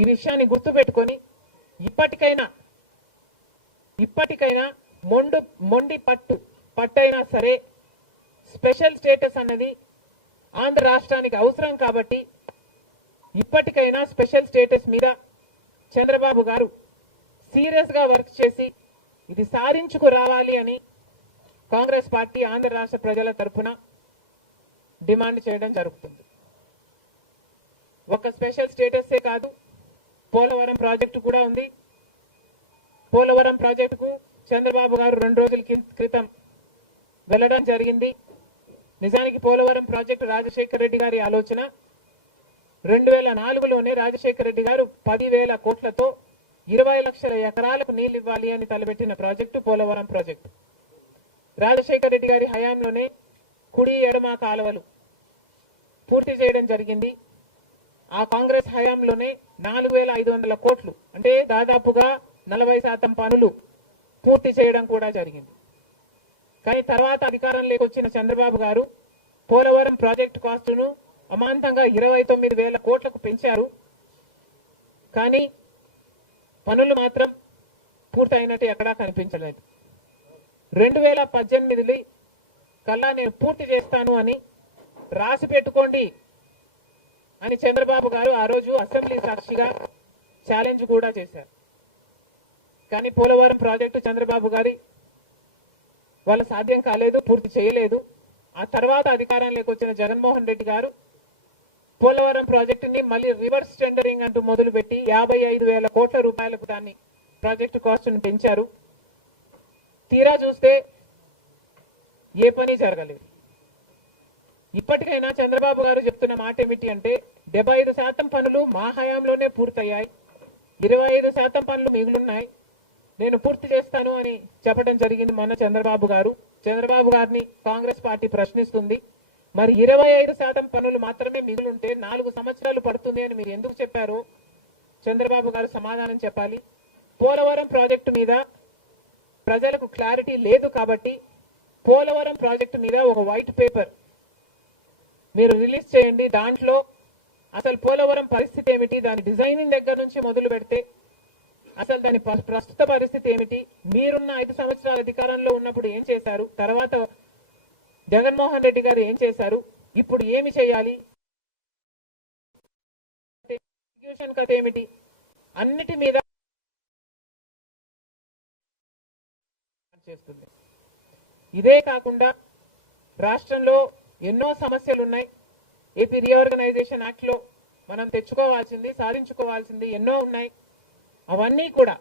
ఈ విషయాన్ని గుర్తుపెట్టుకొని ఇప్పటికైనా మొండి పట్టైనా సరే స్పెషల్ స్టేటస్ అన్నది ఆంధ్ర రాష్ట్రానికి అవసరం కాబట్టి ఇప్పటికైనా స్పెషల్ స్టేటస్ మీద చంద్రబాబు గారు సీరియస్ గా వర్క్ చేసి ఇది సాధించుకు రావాలి అని కాంగ్రెస్ పార్టీ ఆంధ్ర రాష్ట్ర ప్రజల తరఫున డిమాండ్ చేయడం జరుగుతుంది. ఒక స్పెషల్ స్టేటస్ కాదు, పోలవరం ప్రాజెక్టు కూడా ఉంది. పోలవరం ప్రాజెక్టుకు చంద్రబాబు గారు 2 రోజుల క్రితం వెళ్ళడం జరిగింది. నిజానికి పోలవరం ప్రాజెక్టు రాజశేఖర రెడ్డి గారి ఆలోచన. 2004లోనే రాజశేఖర రెడ్డి గారు 10,000 కోట్లతో 20 లక్షల ఎకరాలకు నీళ్లు ఇవ్వాలి అని తలపెట్టిన ప్రాజెక్టు పోలవరం ప్రాజెక్టు. రాజశేఖర రెడ్డి గారి హయాంలోనే కుడి ఎడమ కాలువలు పూర్తి చేయడం జరిగింది. ఆ కాంగ్రెస్ హయాంలోనే 4,500 కోట్లు అంటే దాదాపుగా 40% పనులు పూర్తి చేయడం కూడా జరిగింది. కానీ తర్వాత అధికారంలోకి వచ్చిన చంద్రబాబు గారు పోలవరం ప్రాజెక్టు కాస్టును అమాంతంగా 29,000 కోట్లకు పెంచారు. కానీ పనులు మాత్రం పూర్తయినట్టు ఎక్కడా కనిపించలేదు. 2018 కల్లా నేను పూర్తి చేస్తాను అని రాసి పెట్టుకోండి అని చంద్రబాబు గారు ఆ రోజు అసెంబ్లీ సాక్షిగా ఛాలెంజ్ కూడా చేశారు. కానీ పోలవరం ప్రాజెక్టు చంద్రబాబు గారి వాళ్ళ సాధ్యం కాలేదు, పూర్తి చేయలేదు. ఆ తర్వాత అధికారంలోకి వచ్చిన జగన్మోహన్ రెడ్డి గారు పోలవరం ప్రాజెక్టుని మళ్ళీ రివర్స్ టెండరింగ్ అంటూ మొదలుపెట్టి 55,000 కోట్ల రూపాయలకు దాన్ని ప్రాజెక్టు కాస్ట్ను పెంచారు. తీరా చూస్తే ఏ పని జరగలేదు. ఇప్పటికైనా చంద్రబాబు గారు చెప్తున్న మాట ఏమిటి అంటే 75% పనులు మా హయాంలోనే పూర్తయ్యాయి, 25% పనులు మిగులున్నాయి, నేను పూర్తి చేస్తాను అని చెప్పడం జరిగింది మొన్న చంద్రబాబు గారు. చంద్రబాబు గారిని కాంగ్రెస్ పార్టీ ప్రశ్నిస్తుంది. మరి 25% పనులు మాత్రమే మిగులుంటే 4 సంవత్సరాలు పడుతుంది అని మీరు ఎందుకు చెప్పారో చంద్రబాబు గారు సమాధానం చెప్పాలి. పోలవరం ప్రాజెక్టు మీద ప్రజలకు క్లారిటీ లేదు కాబట్టి పోలవరం ప్రాజెక్టు మీద ఒక వైట్ పేపర్ మీరు రిలీజ్ చేయండి. దాంట్లో అసలు పోలవరం పరిస్థితి ఏమిటి, దాని డిజైనింగ్ దగ్గర నుంచి మొదలు పెడితే అసలు దాని ప్రస్తుత పరిస్థితి ఏమిటి, మీరున్న 5 సంవత్సరాల అధికారంలో ఉన్నప్పుడు ఏం చేశారు, తర్వాత జగన్మోహన్ రెడ్డి గారు ఏం చేశారు, ఇప్పుడు ఏమి చేయాలి, ఎగ్జిక్యూషన్ కథ ఏమిటి, అన్నిటి మీద చేస్తుంది. ఇదే కాకుండా రాష్ట్రంలో ఎన్నో సమస్యలు ఉన్నాయి. ఏపీ రీఆర్గనైజేషన్ యాక్ట్ లో మనం తెచ్చుకోవాల్సింది, సాధించుకోవాల్సింది ఎన్నో ఉన్నాయి. అవన్నీ కూడా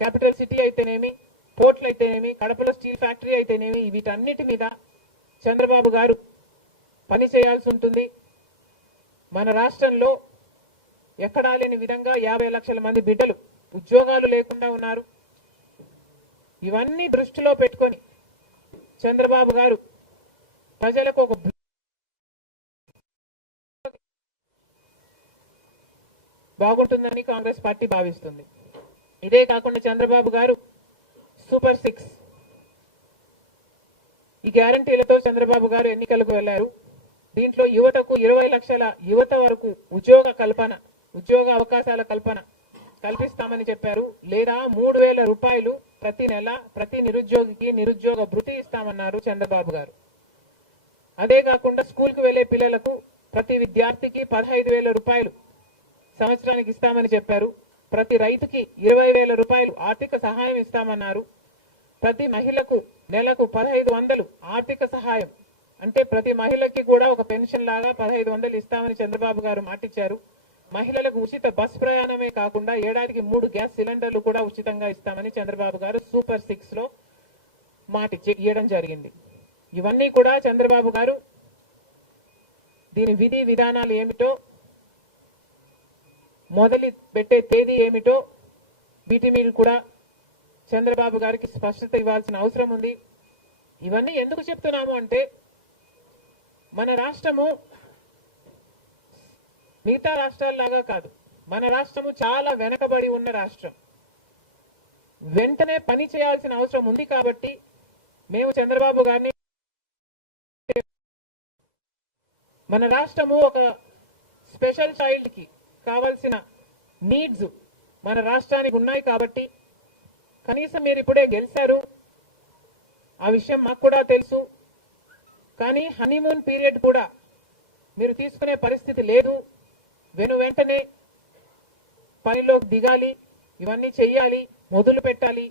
క్యాపిటల్ సిటీ అయితేనేమి, పోర్ట్లు అయితేనేమి, కడపలో స్టీల్ ఫ్యాక్టరీ అయితేనేమి, వీటన్నిటి మీద చంద్రబాబు గారు పని చేయాల్సి ఉంటుంది. మన రాష్ట్రంలో ఎక్కడా లేని విధంగా 50 లక్షల మంది బిడ్డలు ఉద్యోగాలు లేకుండా ఉన్నారు. ఇవన్నీ దృష్టిలో పెట్టుకొని చంద్రబాబు గారు ప్రజలకు ఒక బాగుంటుందని కాంగ్రెస్ పార్టీ భావిస్తుంది. ఇదే కాకుండా చంద్రబాబు గారు సూపర్ 6 ఈ గ్యారంటీలతో చంద్రబాబు గారు ఎన్నికలకు వెళ్లారు. దీంట్లో యువతకు 20 లక్షల యువత వరకు ఉద్యోగ అవకాశాల కల్పన కల్పిస్తామని చెప్పారు. లేదా 3,000 రూపాయలు ప్రతి నెల ప్రతి నిరుద్యోగికి నిరుద్యోగ భృతి ఇస్తామన్నారు చంద్రబాబు గారు. అదే కాకుండా స్కూల్కు వెళ్లే పిల్లలకు ప్రతి విద్యార్థికి 15,000 రూపాయలు సంవత్సరానికి ఇస్తామని చెప్పారు. ప్రతి రైతుకి 20,000 రూపాయలు ఆర్థిక సహాయం ఇస్తామన్నారు. ప్రతి మహిళకు నెలకు 1,500 ఆర్థిక సహాయం, అంటే ప్రతి మహిళకి కూడా ఒక పెన్షన్ లాగా 1,500 ఇస్తామని చంద్రబాబు గారు మాటిచ్చారు. మహిళలకు ఉచిత బస్ ప్రయాణమే కాకుండా ఏడాదికి 3 గ్యాస్ సిలిండర్లు కూడా ఉచితంగా ఇస్తామని చంద్రబాబు గారు సూపర్ 6 లో ఇవ్వడం జరిగింది. ఇవన్నీ కూడా చంద్రబాబు గారు దీని విధి విధానాలు ఏమిటో, మొదలు పెట్టే తేదీ ఏమిటో వీటి మీద కూడా చంద్రబాబు గారికి స్పష్టత ఇవ్వాల్సిన అవసరం ఉంది. ఇవన్నీ ఎందుకు చెప్తున్నాము అంటే మన రాష్ట్రము మిగతా రాష్ట్రాల్లాగా కాదు. మన రాష్ట్రము చాలా వెనకబడి ఉన్న రాష్ట్రం. వెంటనే పని చేయాల్సిన అవసరం ఉంది కాబట్టి మేము చంద్రబాబు గారిని మన రాష్ట్రము ఒక స్పెషల్ చైల్డ్ కి కావాల్సిన నీడ్స్ మన రాష్ట్రానికి ఉన్నాయి కాబట్టి కనీసం మీరు ఇప్పుడే గెలిచారు, ఆ విషయం మాకు కూడా తెలుసు. కానీ హనీమూన్ పీరియడ్ కూడా మీరు తీసుకునే పరిస్థితి లేదు. వెంటనే పనిలోకి దిగాలి, ఇవన్నీ చెయ్యాలి, మొదలు పెట్టాలి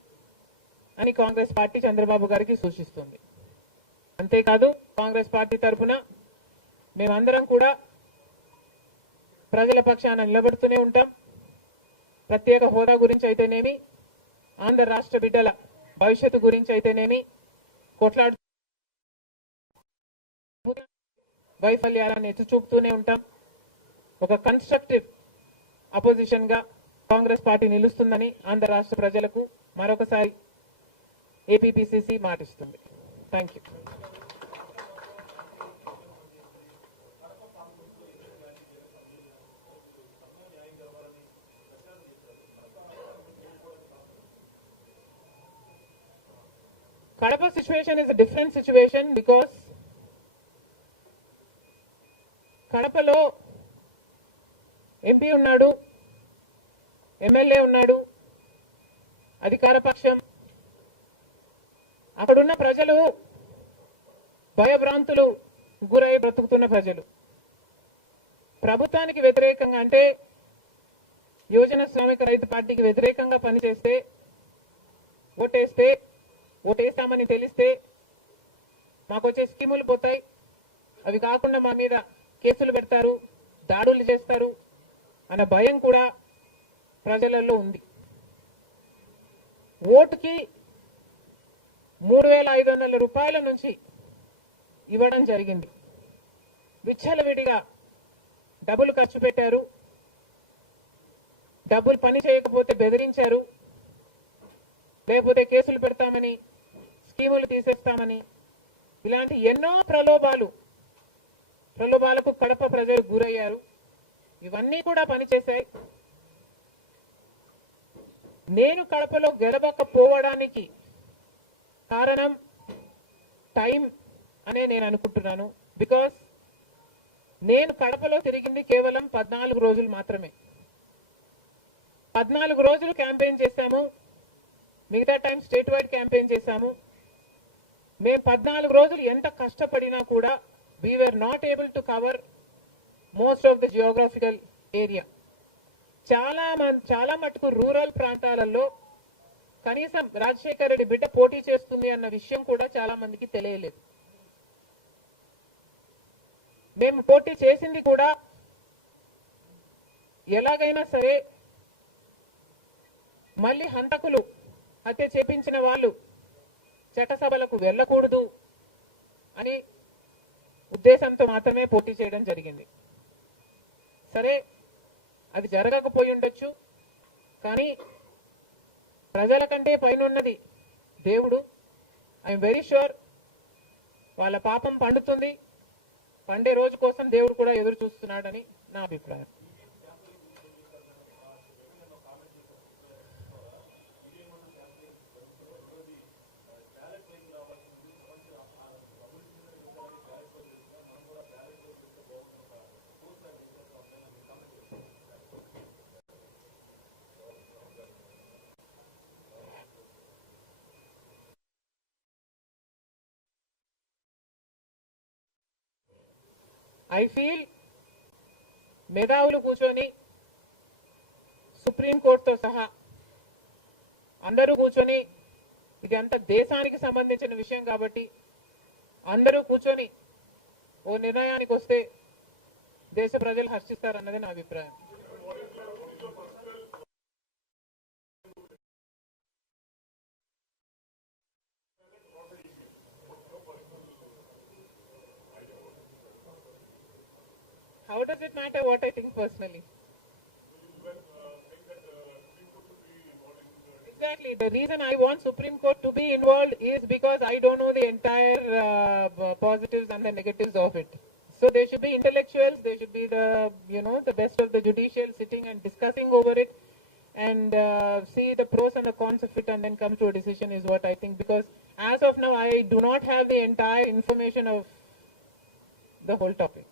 అని కాంగ్రెస్ పార్టీ చంద్రబాబు గారికి సూచిస్తుంది. అంతేకాదు కాంగ్రెస్ పార్టీ తరఫున మేమందరం కూడా ప్రజల పక్షాన నిలబడుతూనే ఉంటాం. ప్రత్యేక హోదా గురించి అయితేనేమి, ఆంధ్ర రాష్ట్ర బిడ్డల భవిష్యత్తు గురించి అయితేనేమి కొట్లాడు వైఫల్యాలను ఎత్తి చూపుతూనే ఉంటాం. ఒక కన్స్ట్రక్టివ్ అపోజిషన్ గా కాంగ్రెస్ పార్టీ నిలుస్తుందని ఆంధ్ర రాష్ట్ర ప్రజలకు మరొకసారి ఏపీపీసీసీ మాటిస్తుంది. Thank you. Kadapa situation is a different situation because కడపలో ఎంపీ ఉన్నాడు, ఎమ్మెల్యే ఉన్నాడు, అధికార పక్షం. అక్కడున్న ప్రజలు భయభ్రాంతులు గురై బ్రతుకుతున్న ప్రజలు. ప్రభుత్వానికి వ్యతిరేకంగా అంటే యువజన శ్రామిక రైతు పార్టీకి వ్యతిరేకంగా పనిచేస్తే, ఓటేస్తామని తెలిస్తే మాకు వచ్చే స్కీములు పోతాయి, అవి కాకుండా మా మీద కేసులు పెడతారు, దాడులు చేస్తారు అన్న భయం కూడా ప్రజలలో ఉంది. ఓటుకి 3,500 రూపాయల నుంచి ఇవ్వడం జరిగింది. విచ్చలవిడిగా డబ్బులు ఖర్చు పెట్టారు, డబ్బులు పని చేయకపోతే బెదిరించారు, లేకపోతే కేసులు పెడతామని, స్కీములు తీసేస్తామని, ఇలాంటి ఎన్నో ప్రలోభాలకు కడప ప్రజలు గురయ్యారు. ఇవన్నీ కూడా పనిచేశాయి. నేను కడపలో గెలవకపోవడానికి కారణం టైం అనే నేను అనుకుంటున్నాను. బికాస్ నేను కడపలో తిరిగింది కేవలం 14 రోజులు మాత్రమే. 14 రోజులు క్యాంపెయిన్ చేశాము, మిగతా టైం స్టేట్ వైడ్ క్యాంపెయిన్ చేశాము. మేము 14 రోజులు ఎంత కష్టపడినా కూడా we were not able to cover most of the geographical area. చాలా మటుకు రూరల్ ప్రాంతాలలో కనీసం రాజశేఖర రెడ్డి బిడ్డ పోటీ చేస్తుంది అన్న విషయం కూడా చాలా మందికి తెలియలేదు. మేము పోటీ చేసింది కూడా ఎలాగైనా సరే మళ్ళీ హంతకులు, హత్య చేపించిన వాళ్ళు చట్టసభలకు వెళ్ళకూడదు అని ఉద్దేశంతో మాత్రమే పోటీ చేయడం జరిగింది. సరే, అది జరగకపోయి ఉండొచ్చు, కానీ ప్రజల కంటే పైనున్నది దేవుడు. ఐఎమ్ వెరీ షూర్ వాళ్ళ పాపం పండుతుంది, పండే రోజు కోసం దేవుడు కూడా ఎదురు చూస్తున్నాడని నా అభిప్రాయం. ఐ ఫీల్ మేధావులు కూర్చొని సుప్రీంకోర్టుతో సహా అందరూ కూర్చొని, ఇది అంత దేశానికి సంబంధించిన విషయం కాబట్టి అందరూ కూర్చొని ఓ నిర్ణయానికి వస్తే దేశ ప్రజలు హర్షిస్తారన్నది నా అభిప్రాయం. How does it matter what I think personally? Exactly. The reason I want Supreme Court to be involved is because I don't know the entire positives and the negatives of it. So there should be intellectuals, there should be the best of the judicial sitting and discussing over it and see the pros and the cons of it and then come to a decision is what I think. Because as of now, I do not have the entire information of the whole topic.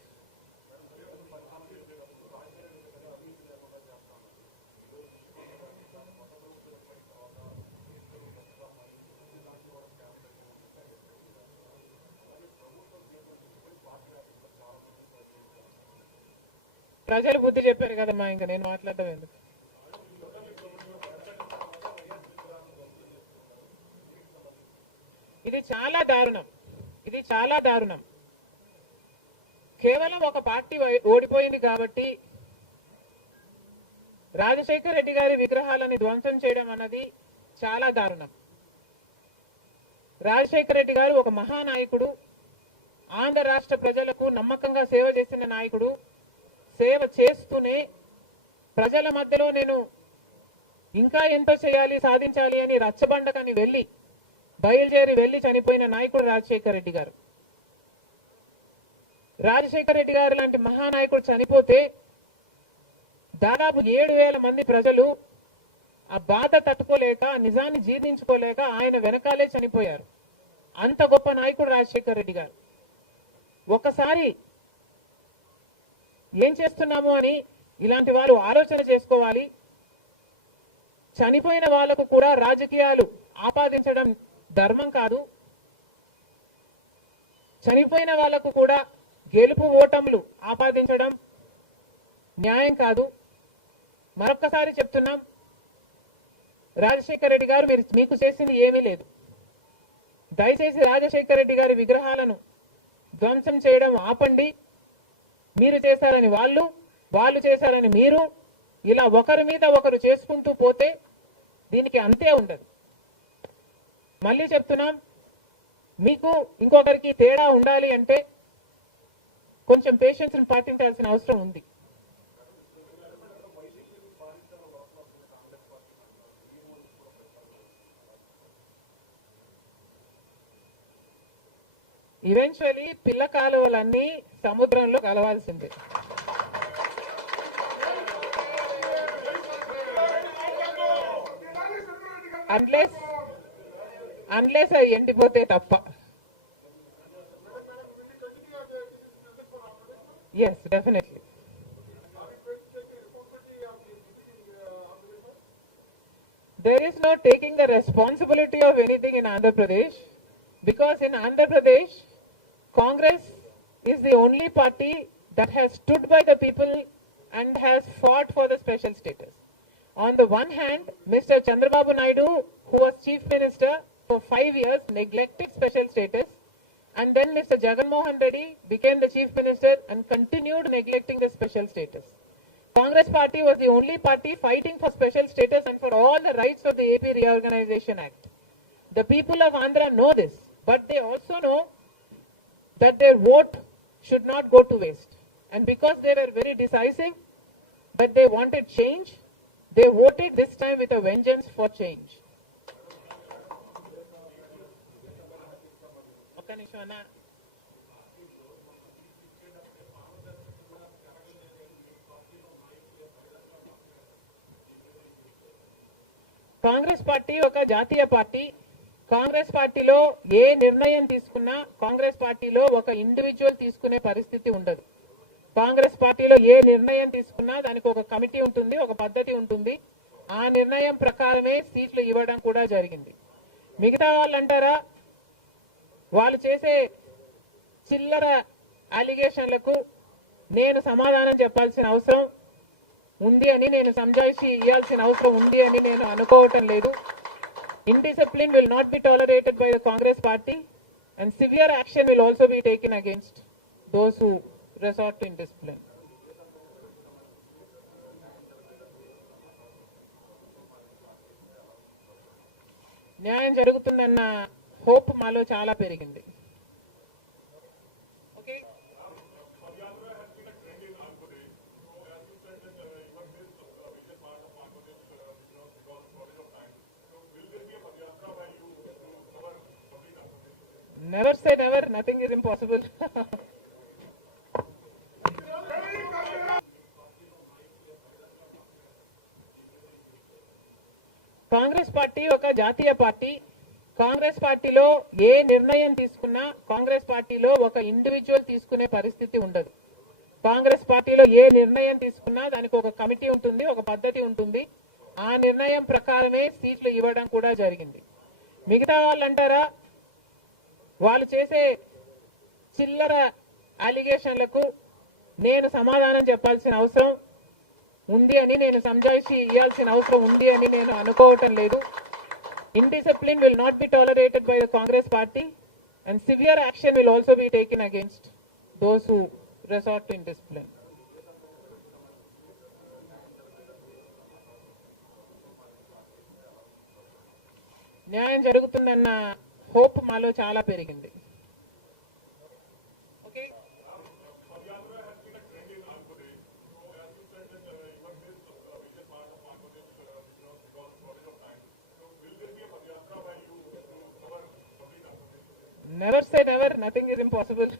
ప్రజలు బుద్ధి చెప్పారు కదమ్మా, ఇంకా నేను మాట్లాడటం ఎందుకు. ఇది చాలా దారుణం, ఇది చాలా దారుణం. కేవలం ఒక పార్టీ ఓడిపోయింది కాబట్టి రాజశేఖర రెడ్డి గారి విగ్రహాలను ధ్వంసం చేయడం అన్నది చాలా దారుణం. రాజశేఖర రెడ్డి గారు ఒక మహానాయకుడు, ఆంధ్ర రాష్ట్ర ప్రజలకు నమ్మకంగా సేవ చేసిన నాయకుడు. సేవ చేస్తూనే ప్రజల మధ్యలో నేను ఇంకా ఎంతో చేయాలి, సాధించాలి అని రచ్చబండకని బయలుదేరి వెళ్లి చనిపోయిన నాయకుడు రాజశేఖర రెడ్డి గారు. రాజశేఖర రెడ్డి గారు లాంటి మహానాయకుడు చనిపోతే దాదాపు 7,000 మంది ప్రజలు ఆ బాధ తట్టుకోలేక, నిజాన్ని జీర్ణించుకోలేక ఆయన వెనకాలే చనిపోయారు. అంత గొప్ప నాయకుడు రాజశేఖర రెడ్డి గారు. ఒకసారి ఏం చేస్తున్నాము అని ఇలాంటి వారు ఆలోచన చేసుకోవాలి. చనిపోయిన వాళ్లకు కూడా రాజకీయాలు ఆపాదించడం ధర్మం కాదు. చనిపోయిన వాళ్లకు కూడా గెలుపు ఓటములు ఆపాదించడం న్యాయం కాదు. మరొక్కసారి చెప్తున్నాం, రాజశేఖర రెడ్డి గారు మీకు చేసింది ఏమీ లేదు. దయచేసి రాజశేఖర రెడ్డి గారి విగ్రహాలను ధ్వంసం చేయడం ఆపండి. మీరు చేశారని వాళ్ళు చేశారని మీరు, ఇలా ఒకరి మీద ఒకరు చేసుకుంటూ పోతే దీనికి అంతే ఉండదు. మళ్ళీ చెప్తున్నాం, మీకు ఇంకొకరికి తేడా ఉండాలి అంటే కొంచెం పేషెన్స్ పాటించాల్సిన అవసరం ఉంది. ఈవెన్చువలీ పిల్ల కాలువలన్నీ సముద్రంలో కలవాల్సిందే. అన్లెస్ అవి ఎండిపోతే తప్ప. Yes, definitely. There is no taking the responsibility of anything in Andhra Pradesh, because in Andhra Pradesh, Congress is the only party that has stood by the people and has fought for the special status. On the one hand, Mr. Chandrababu Naidu, who was Chief Minister for 5 years, neglected special status, and then Mr. Jagan Mohan Reddy became the Chief Minister and continued neglecting the special status. Congress party was the only party fighting for special status and for all the rights of the AP Reorganization Act. The people of Andhra know this, but they also know that their vote should not go to waste. And because they were very decisive, but they wanted change, they voted this time with a vengeance for change. Congress party ఒక జాతీయ party. Congress పార్టీలో ఏ నిర్ణయం తీసుకున్నా కాంగ్రెస్ పార్టీలో ఒక individual తీసుకునే పరిస్థితి ఉండదు. కాంగ్రెస్ పార్టీలో ఏ నిర్ణయం తీసుకున్నా దానికి ఒక కమిటీ ఉంటుంది, ఒక పద్ధతి ఉంటుంది. ఆ నిర్ణయం ప్రకారమే సీట్లు ఇవ్వడం కూడా జరిగింది. మిగతా వాళ్ళు అంటారా, వాళ్ళు చేసే చిల్లర అలిగేషన్లకు నేను సమాధానం చెప్పాల్సిన అవసరం ఉంది అని, నేను సంజాయిషి ఇవ్వాల్సిన అవసరం ఉంది అని నేను అనుకోవటం లేదు. Indiscipline will not be tolerated by the Congress party, and severe action will also be taken against those who resort to indiscipline. న్యాయం జరుగుతుందన్న హోప్ మాలో చాలా పెరిగింది. Never say never, nothing is impossible. Congress party ఒక జాతీయ పార్టీ. కాంగ్రెస్ పార్టీలో ఏ నిర్ణయం తీసుకున్నా కాంగ్రెస్ పార్టీలో ఒక ఇండివిజువల్ తీసుకునే పరిస్థితి ఉండదు. కాంగ్రెస్ పార్టీలో ఏ నిర్ణయం తీసుకున్నా దానికి ఒక కమిటీ ఉంటుంది, ఒక పద్ధతి ఉంటుంది. ఆ నిర్ణయం ప్రకారమే సీట్లు ఇవ్వడం కూడా జరిగింది. మిగతా వాళ్ళు అంటారా, వాళ్ళు చేసే చిల్లర అలిగేషన్లకు నేను సమాధానం చెప్పాల్సిన అవసరం ఉంది అని, నేను సంజాయిషి ఇవ్వాల్సిన అవసరం ఉంది అని నేను అనుకోవటం లేదు. Indiscipline will not be tolerated by the Congress party and severe action will also be taken against those who resort to indiscipline. న్యాయం జరుగుతుందన్న హోప్ మాలో చాలా పెరిగింది. Never say never, nothing is impossible.